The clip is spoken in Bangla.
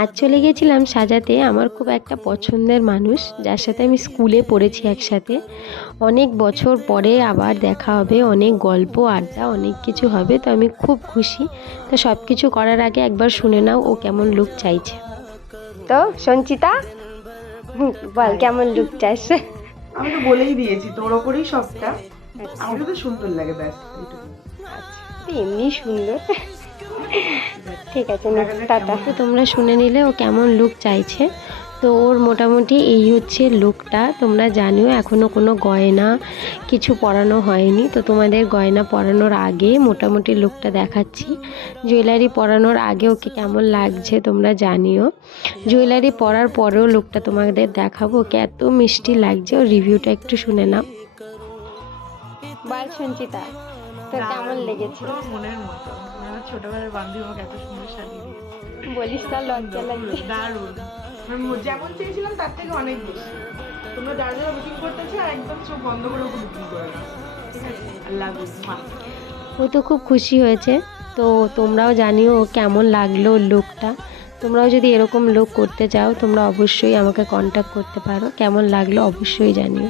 আজ চলে গেছিলাম সাজাতে আমার খুব একটা পছন্দের মানুষ, যার সাথে আমি স্কুলে পড়েছি একসাথে। অনেক বছর পরে আবার দেখা হবে, অনেক গল্প আড্ডা অনেক কিছু হবে, তো আমি খুব খুশি। তো সব কিছু করার আগে একবার শুনে নাও ও কেমন লুক চাইছে। তো সঞ্চিতা বল কেমন লুক চাইছ? আমি তো বলেই দিয়েছি তোর ওপরেই সবটা। আমাকে তো সুন্দর লাগে, ব্যাস এইটুকু। এমনি সুন্দর। ঠিক আছে টাটা। তো তোমরা শুনে নিলে ও কেমন লুক চাইছে। তো ওর মোটামুটি এই হচ্ছে লুকটা। তোমরা জানিও এখনও কোনো গয়না কিছু পরানো হয়নি, তো তোমাদের গয়না পরানোর আগে মোটামুটি লুকটা দেখাচ্ছি। জুয়েলারি পরানোর আগে ওকে কেমন লাগছে তোমরা জানিও। জুয়েলারি পরার পরেও লুকটা তোমাদের দেখাবো, ওকে এত মিষ্টি লাগছে। ওর রিভিউটা একটু শুনে নাও। বল সঞ্চিতা, তোর কেমন লেগেছে? পুরো মনের মতো। আমার ছোটবেলার বান্ধবী আমাকে এত সুন্দর সাজিয়ে দিয়েছে। বলিস না, লজ্জা লাগছে। দারুণ, যেমন চেয়েছিলাম তার থেকে অনেক বেশি। তোমরা যারা যারা বুকিং করতেছো একদম চোখ বন্ধ করে বুকিং করে নাও, ঠিক আছে? আল্লাহ হাফিজ। ও তো খুব খুশি হয়েছে। তো তোমরাও জানিও ও কেমন লাগলো লুকটা। তোমরাও যদি এরকম লুক করতে চাও তোমরা অবশ্যই আমাকে কন্ট্যাক্ট করতে পারো। কেমন লাগলো অবশ্যই জানিও।